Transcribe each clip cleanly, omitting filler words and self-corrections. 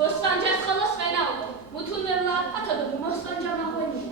Მოსვანჯას ხოლოს ვენაუგო. მუთუნველა ათოდო მოსვანჯა მაღვენი.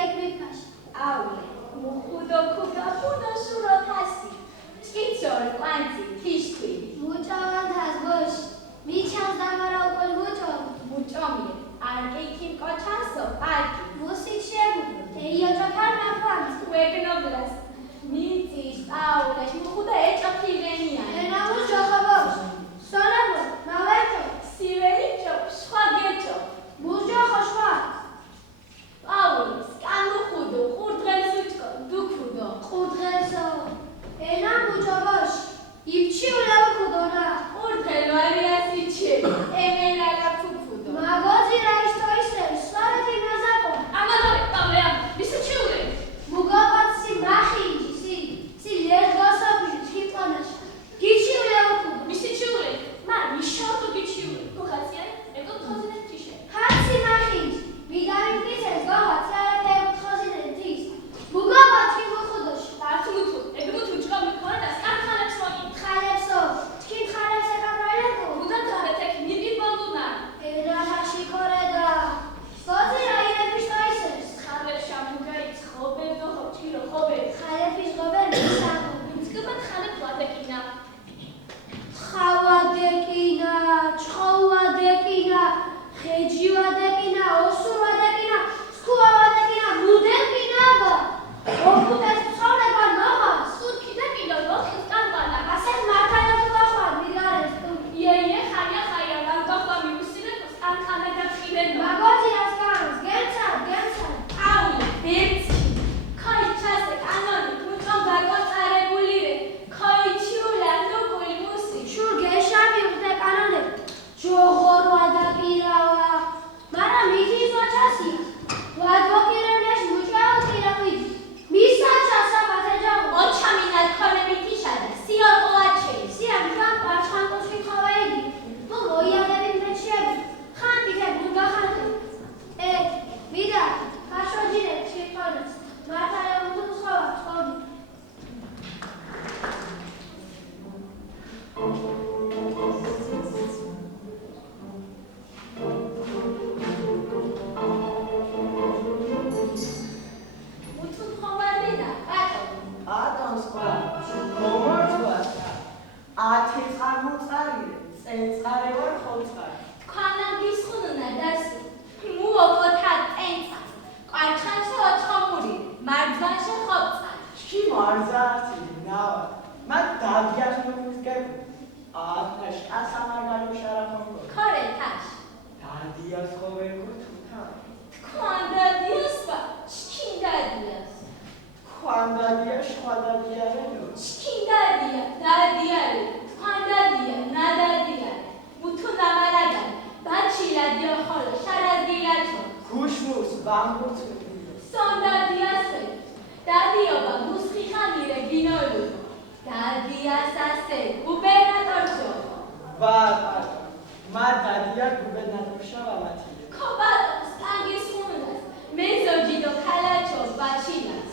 Aule, muhudo kugapuno surotasi. Chichor, kwanzi, tishkwi. Muchon has bush. Michon damara ukol muchon. Muchomir, arki kim kochaso, arki. Musik shebu. Teio chakar na kwanzi. Wegnoblas. Mitish, aulesh, muhuda echa pilenia. Enamus jochabosh. Sonabo, navecho. Sivecho, shwagecho. Mujo khoshwa. Aulis, kanuhudo, khudresutko, dukudo. Khudreso. Enamus jochabosh. Ipchi ulava khudona. Urtelo ariasiche. Emela la pupudo. Magozi raistoise. Sorati nazako. Amadore, tablea, bisachule. Mugapatsi mahi. Si lesgosabi titonash. Gichi ulava khudona. Bisachule. Ma, mishoto bichule. Kuhasia, ego tozine tishe. Hatsi mahis. Vidavim pises gohatsi arapeu tozine Mugapatsi mukhudosh. Tartumutu, egmutu chkomi kodas, karkhalep swagi. Khalepso. Tkin khalepse kabrayego. Udan taretek nibi balduna. Erahashi koreda. Gozi rairepish toises. Khalep shamugai, khobe doho, chiro khobe. Khalepish gober misago. Mtzkubat khalep ladekina. Khawadekina. Chkhawadekina. Khejivadekina. Osuradekina. Skuavadekina. Mudekina ba. Okutas psoleba noga. Sudkidekina, lokhis karbala. Asen martana tuakhwad migares tu. Ye, khaya, landokhla miusinekos, karkhala gatkhileno. Magozi askans. Gensa. Auli, bertsi. Kai chase, anoni, muchom gargotarebulire. Kai chiula, nukuli musi. Shur geshami ukhde kanone. Johor wadakirawa. Mara mitis wachasia. Wadvokirenesh muchao kiravid. Misa chasa matejago. Ochamina konemitishada, sior oache. Siam jam parchan koski khawaegi. Tu royadebin mechebi. Khanti ke bunga khanti. Vida. Khashojire chikonas. Martaya mutu khawa khodi. Mutu khawalida, ato. Adams qua, commerce ათეცხარმოწარიე, წენწარე ვარ ხოწარი. Თქვენან გისხუნუნა დასი. მუოგოთა წენწა. ყვარჩხანში ოთხომური, მარჯვანში ხოწა. ში მარზართი ნავა. მათ დადიას მოგისკებო. ათაშ ასამარგალო შარახონგო. ქორეთაშ. დადიას ხოვერგო თუთა. თქვენ დადიასვა, ჩქინ დადიას. თქვენ დადია, შხვა დადია რენო. ჩქინ დადია, დადიარე. თქვენ დადია, ნადადიარე. მუთუ ნამარაგან, ბაჩილადიო ხოლო შარადგილაჩო. გუშმუს ბამბუცი. სონდადიასე. დადიობა მუსხიხანირე გინოლუ. დადიასასე, გუბერნატორჩო. ბატა. მათ დადია გუბერნატორშა ვამათილე. ქობატონს ტანგისხუნას, მეზოჯიდო ქალაჩო ბაჩილას.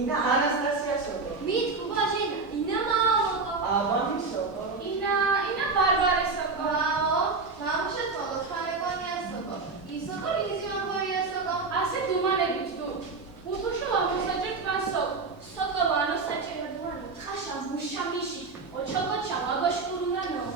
ინა ანასტასია სოკო. მით გუბაშინა ინა მაო. აბამი სოკო. ინა ბარბარე სოკო. მაო, მამუშა თვალო თვალეკონია სოკო. ისოკო იზიმა ბოია სოკო. ასე დუმანებით თუ. უთუშო ამოსაჯერთ მას სოკო. სოკო ვანო საჭიროა. ხაშა მუშამიში. ოჩოკოჩა ვაგოშკურუნანო.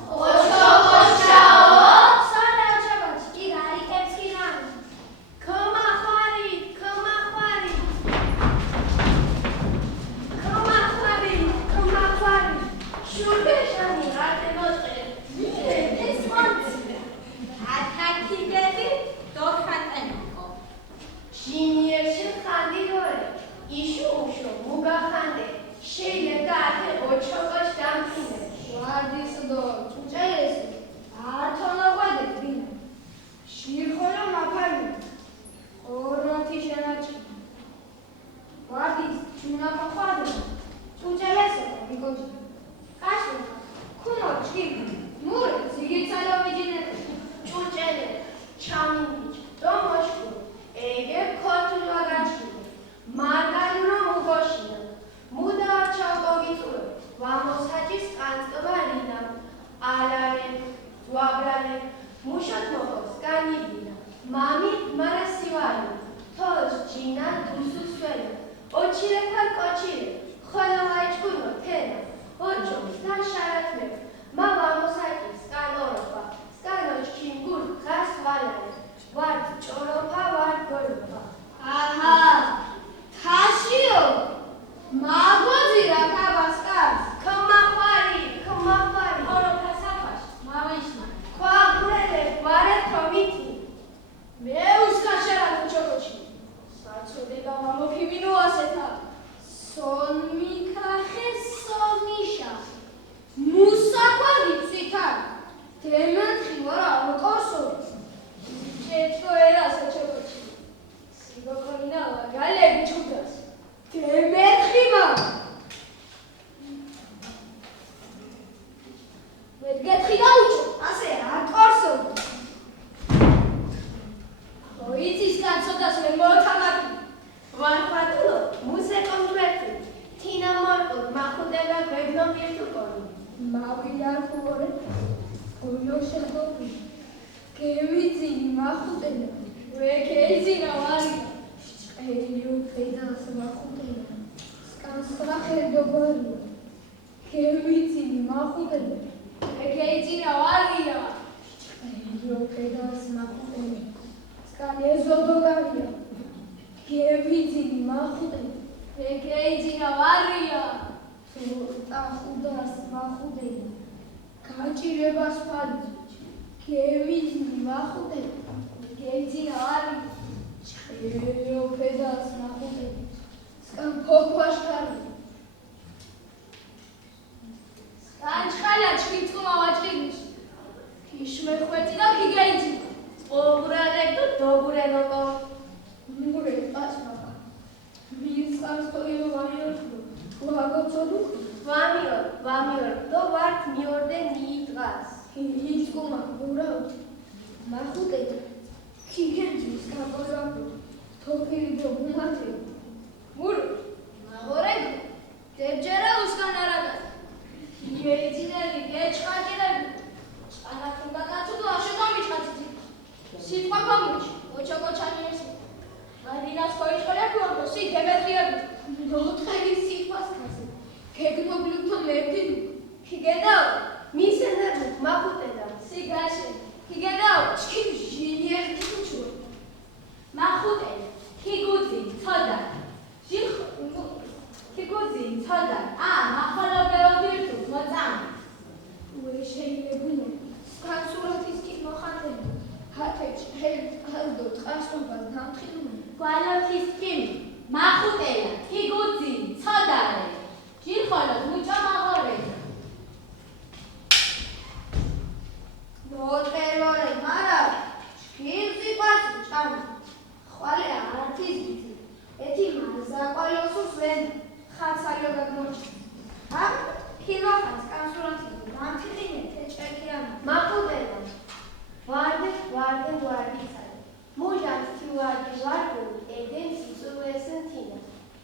Moja, tu a de largo, e denso, sobre a sentina.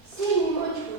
Sim, muito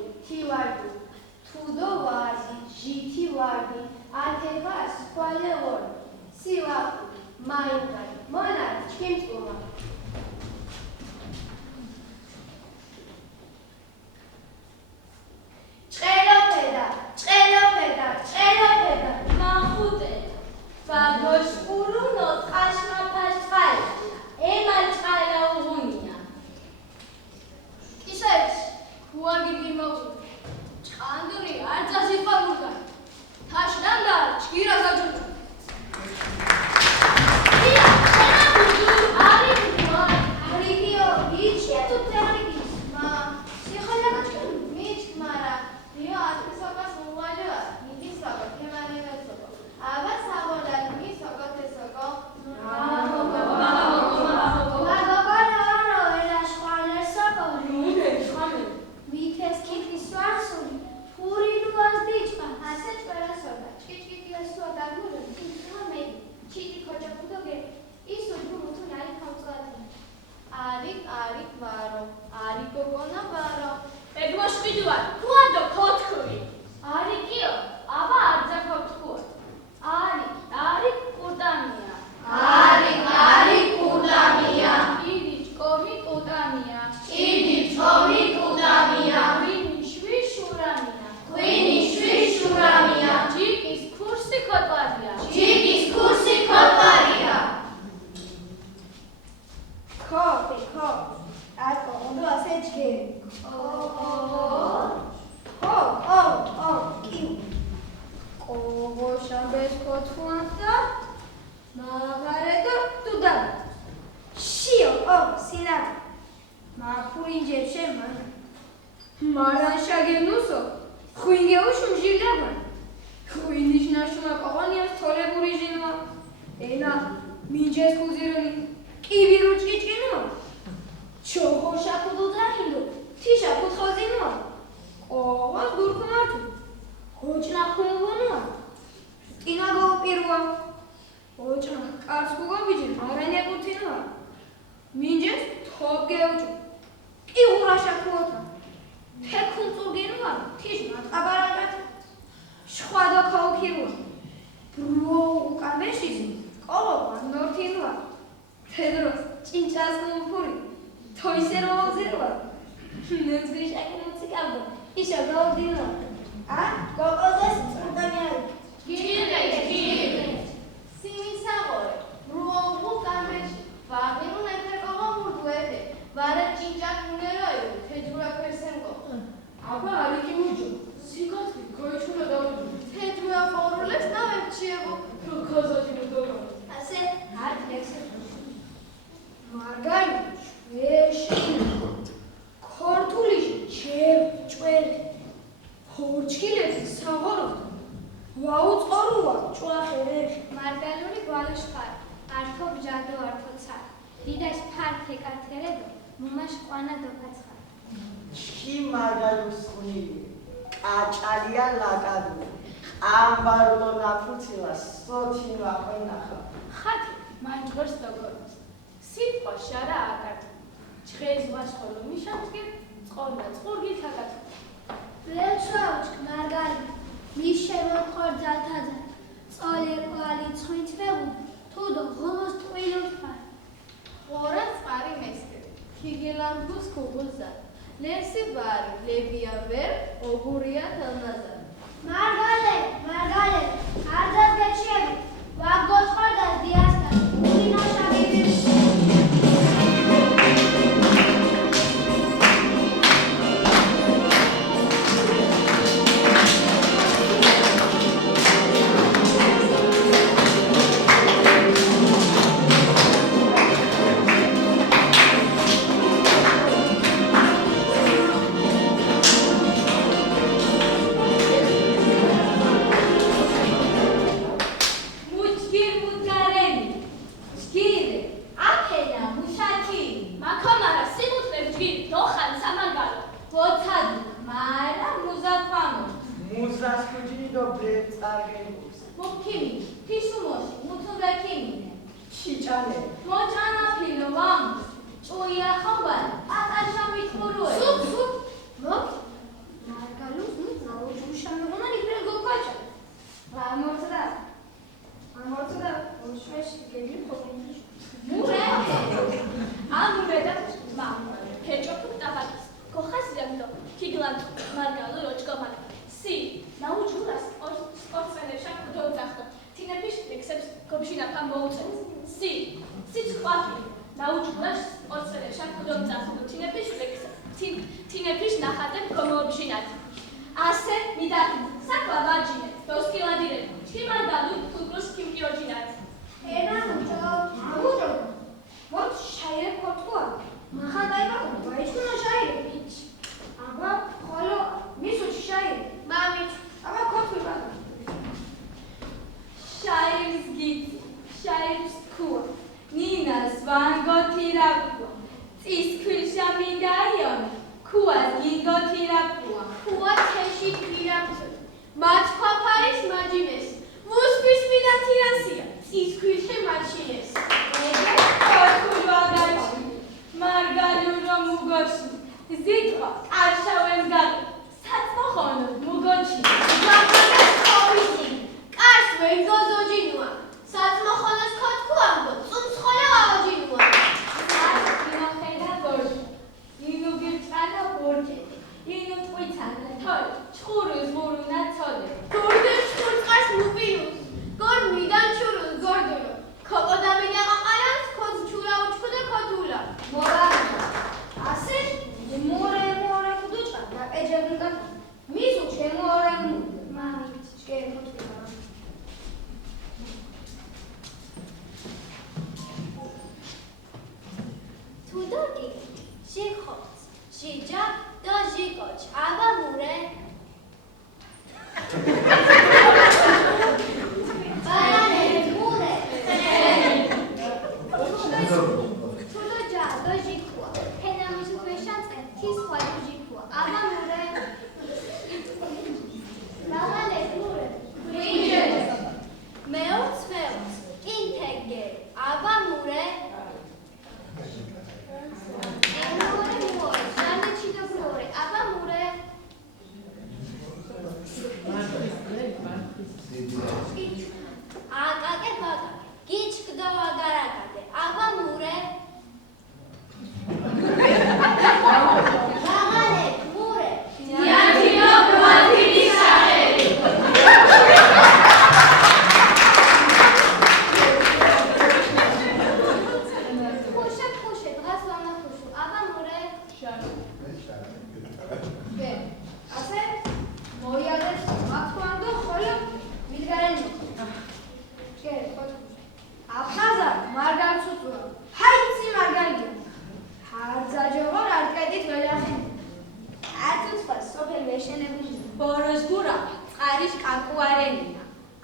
მორე სოფელ მეშენებული. ბოროს გურა წყარიშ კაკუარენია.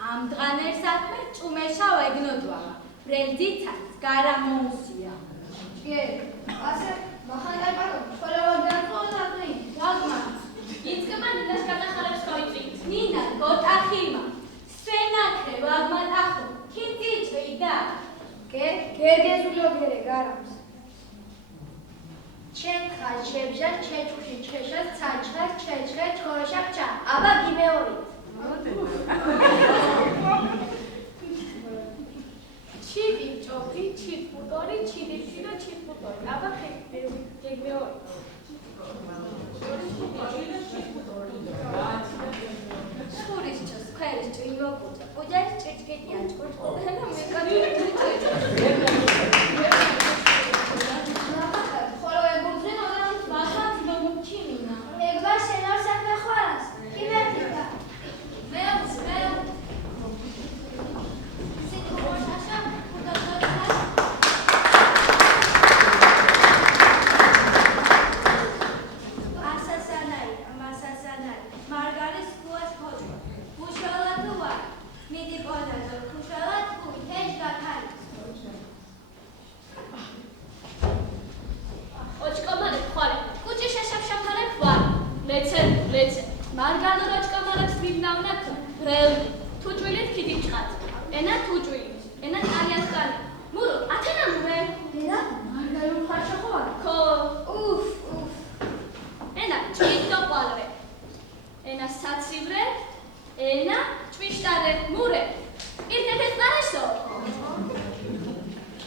ამ დღანერ საქმე ჭუმეშა ვეგნოდვაა. ბრელდიცა გარა მოუსია. კი, ასე მახანდა პატო, ხოლმე განწყობილ ვაგმა იცკება ნინას გადახარებს ხოიწით. ნინა გოტახიმა სვენაქრე ვაგმა ტახო ქინძიჭრიდა. გერგეზულობერე გარამს. ჩენთხა შებჟა ჩეჩუში ჩეშა ცაჩხა ჩეჩხე ჩხოშაფჩა აბა გიმეორი. ჩიტი ჭოფი, ჩიტფუტორი, ჩიტიფში და ჩიტფუტორი. აბა გეგმეორი. სურისჩოს ქერის ჭიმოგუჭა უჯარის ჭიჭკიტია ჭკურჭკულა მეკადი ხოლო ეგურთრენ ოდან მახაც მომჩიმინა ეგვა შენარ საქმე ხარას. კი მეთიკა. მეც სიტუაშა ასასანაი მარგარის კუას ხოჭო უშალატო ვარ მიდი პონაზო უშალატ კუი თეჯ გაქარი ოჩკომალებ ხვალე. კუჭი შეშაფშაფარებ ვარ. ლეცე. მარგანო როჩკომალებს მიბნავნათ ბრელი. თუჭვილით ქიდიჭყათ. ენა თუჭვილით. ენა ტარიასკანი. მურო ათენა მურე. დედა მარგარო ხარშა ხوار ქო. უფ ენა ჭიტო ყვალრე. ენა საცივრე. ენა ჭვიშტარე. მურე. ერთერთეთ წარესო.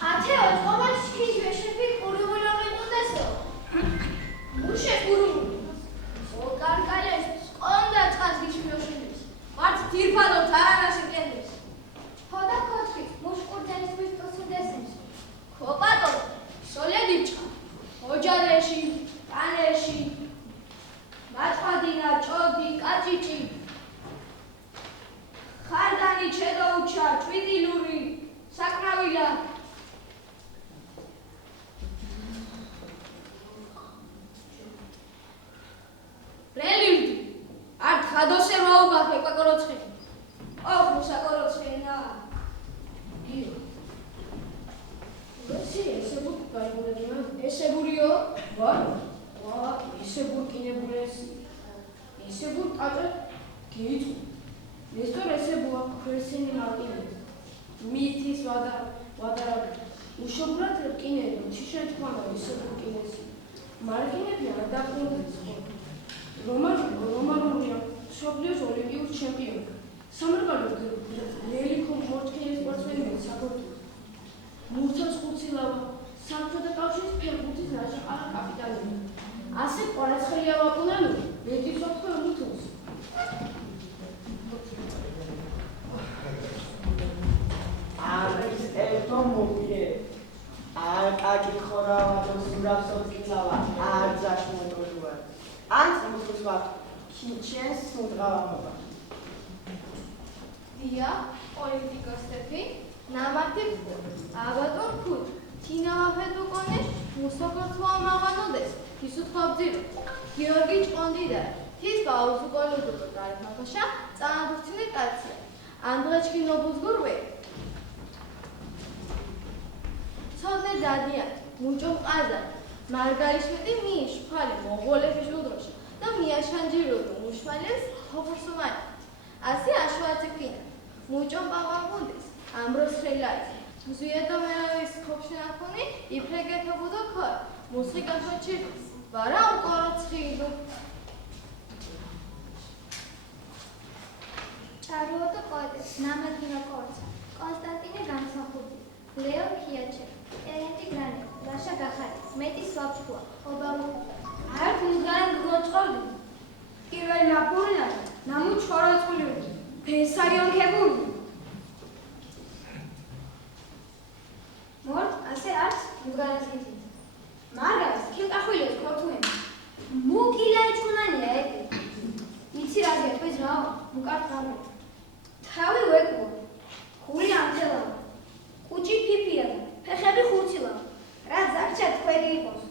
ათე ოწყომალ შქის ვეშები ყურუმულობი მუდესო. მუშე ყურუმული. ოკარკალეს სკონდა წყას გიშმიოშილის. მარც თირფანო თარანაში კენდეს ხოდა ქოჩქის მუშკურდენის მისტოსუდესენს. ქოპატო სოლედიჭა ოჯარეში კანეში მაწყადინა ჭოდი კაჭიჭი ხარდანი ჩედოუჩა ჭვიდილური საკრავილა ბრელივდი არ ხადოსე რაუბახე კვაკოროცხე ოხ მუსაკოროცხენა გიო ესე ბურკ გაიგურებინა ესე ბურიო ვა ესე ბურკინებულესი ესე ბურკ ატე გიიწუ ნესტორ ესე ბუა ქრესენი მარტინეს მითის ვადარაბი უშობრად რკინებო ჩიშეთ ხვალა ესე ბურკინესი მარკინები არ დაყუნდეს რომანულია სოფლიოს ოლიმპიურ ჩემპიონი სამრეკლო ლელიქო მორჩქელის სპორტსმენია საქართველოს მურთას ხუცილავა სამხედრო კავშირის ფეხბურთის ნაშაყარა კაპიტანია ასე ყვარაცხელია ვაპუნანო ერთი სოფლო მუთოს არის ერთო მოგიე არ კაკი ხორავა და ზურაბსოთ კილავა არ ძაშმოდოა ანც მუსვა ქინჩენს სუნდრავა დია პოლიტიკოსები ნამათი აბატონ ქუთ თინავაფედო კონეს მუსაკოთვა მაღანოდეს ისუთხობძირო გიორგი ჭყონდიდა თის ბაუზუ კოლუდო დაიფახაშა წანადუცინე კაცია ანდღეჩკი ნობუზგურვე ცოდნე დადიან მუჭო ყაზა მარგალიშმეტი მიიშ ფალი მოღოლების უდროშა და მიაშანჯირო მუშმალეს ხოფურსუმანი ასე აშუაციკინა მუჭო პაპამუნდეს ამბროს ხელაი მზუიადო მელავის ხოფშენახუნი იფრეგეთობუდო ქორ მუსიკაშოჩიბის ვარა უკოროცხიდუ ჭარუოდო ყოდეს ნამადნიო კორცა კონსტანტინე გამსახურდი ლეო ქიაჩე ტერენტი გრანი ლაშა გახარი მეტი სვაფშუა ობალუ არ მუგან გოწყობდი პირველ ნაპურინა ნამუ ჩოროწყული ფესარიონ ქებული მორ ასე არც მუგანას ქიცით მარგას ქილკახვილიოს ქორთუენ მუკილა ეჩუნანია ეკი მიცი რაზე თქვის რაო მუკართ გამო თავი ვეკო ხული ამთელა კუჭი ფიფია ფეხები ხურცილა რა ზარჩა თქვენი იყოს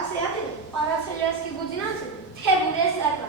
ასე ათი პარაცელიასკი ბუძინანს თებულეს აკა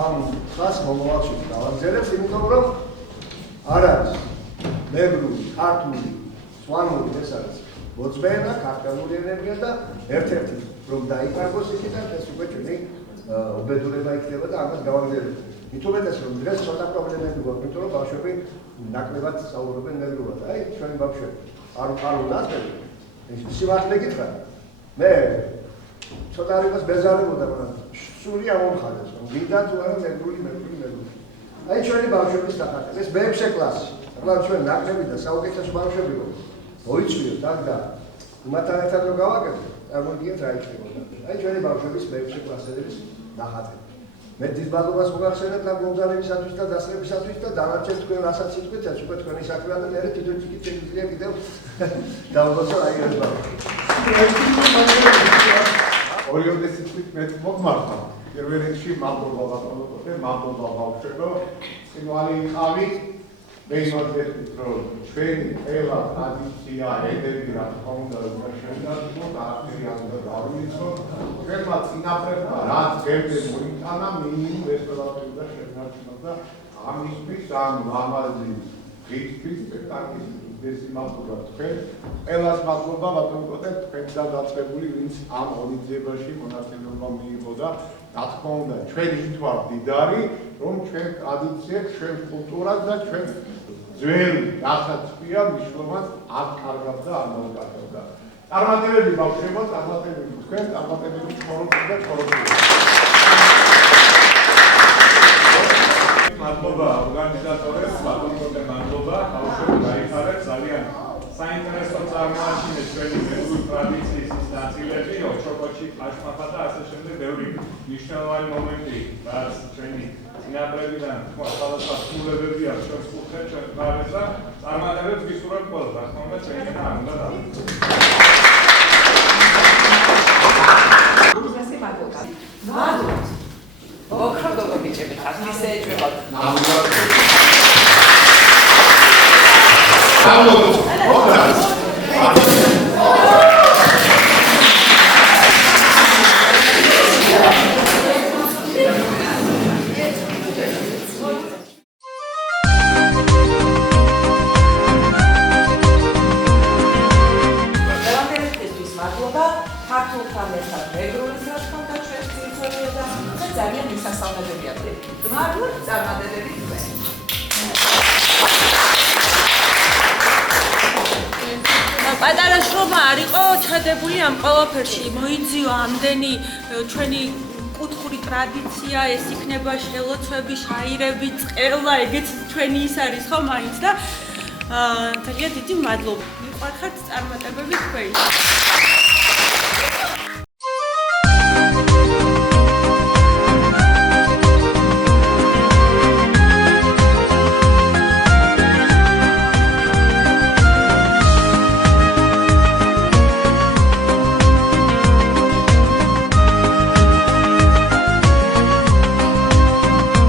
ამ ხას მომავალში დავაგზავნებს, იმიტომ რომ არ არის მეგრული, ქართული, სვანური ეს არის მოწმენა, ქართული ენერგია და ერთ-ერთი რომ დაიფარგოს იქიდან ეს უკვე ჩვენი უბედურება იქნება და ამას გავაგზავნებთ. მithumetes რომ დღეს ცოტა პრობლემები გვაქვს, იმიტომ რომ ბავშვები ნაკლებად სწავლობენ მეგრულად. აი ჩვენი ბავშვები არ უნდათ სიმართლე გითხრათ. მე ცოტა არ იყოს ბეზარებოდა, მაგრამ სული ამომხარეს, რომ გინდა თუ არა მეგრული. აი ჩვენი ბავშვების დახარჯვა. ეს მე-6 კლასი. ახლა ჩვენ ნაკრები და საუკეთესო ბავშვები ვართ. მოიწვიოთ აქ და იმათთან ერთად რომ გავაკეთოთ, წარმოგიდგენთ რა იქნებოდა. აი ჩვენი ბავშვების მე-6 კლასელების ნახატები. მე დიდ მადლობას მოგახსენებთ ამ მომზადებისათვის და დასწრებისათვის და დანარჩენ თქვენ რასაც იტყვით, ეს უკვე თქვენი საქმეა და მე თვითონ იქით შეგვიძლია კიდევ დავუძო აი ეს ბავშვი. ორიოდე სიტყვით მე მოგმართა. პირველ რიგში მადლობა ბატონო, მადლობა ბავშვებო. წინვალი იყავი. მე იმართებთ რომ ჩვენი ყველა ტრადიცია, ედები რა თქმა უნდა შევინარჩუნოთ, არაფერი არ უნდა გავივიწყოთ. ჩვენმა წინაპრებმა რაც გემდე მოიტანა, მინიმუმ ეს ყველაფერი უნდა შევინარჩუნოთ და ამისთვის ამ ლამაზი ღირსების სპექტაკლის უდიდესი მადლობა თქვენ. ყველას მადლობა ბატონო კოტე, თქვენთან დაწყებული, ვინც ამ ორიგინალში მონაწილეობა მიიღო და რა თქმა უნდა ჩვენი თვარ დიდარი, რომ ჩვენ ტრადიციებს, ჩვენ კულტურას და ჩვენ ძველი რასაც ქვია მნიშვნელობას არ კარგავ და არ მოვკარგავდა. წარმატებები ბავშვებო, წარმატებები თქვენ, წარმატებები ცხოვრობთ და ცხოვრობთ. მადლობა ორგანიზატორებს, ბატონო მადლობა, ბავშვები გაიხარეთ, ძალიან საინტერესო წარმოაჩინეთ ჩვენი მეგრული ტრადიციის ნაწილები, ოჩოკოჩი, აშმახა და ასე შემდეგ ბევრი მნიშვნელოვანი მომენტი, რაც ჩვენი წინაპრებიდან სხვადასხვა სრულებები აქვს ჩვენს კუთხეს, ჩვენ გარეს და წარმატებებს ვისურვებთ ყველას, რა თქმა უნდა, ჩვენი და არ უნდა დავიწყოთ. მადლობთ. ოქრო გოგო ბიჭები, ხარ ისე ეჭვებათ. ქართულთან ერთად მეგრულის რა თქმა უნდა ჩვენს ძირითადია და ძალიან მისასალმებელია. მადლობთ წარმატებები თქვენ. პატარა შრომა არ იყო ჩადებული ამ ყველაფერში, მოიძიო ამდენი ჩვენი კუთხური ტრადიცია, ეს იქნება შელოცვები, შაირები, წყერლა, ეგეც ჩვენი ის არის ხო მაინც და ძალიან დიდი მადლობა. მიყვარხართ წარმატებები თქვენი.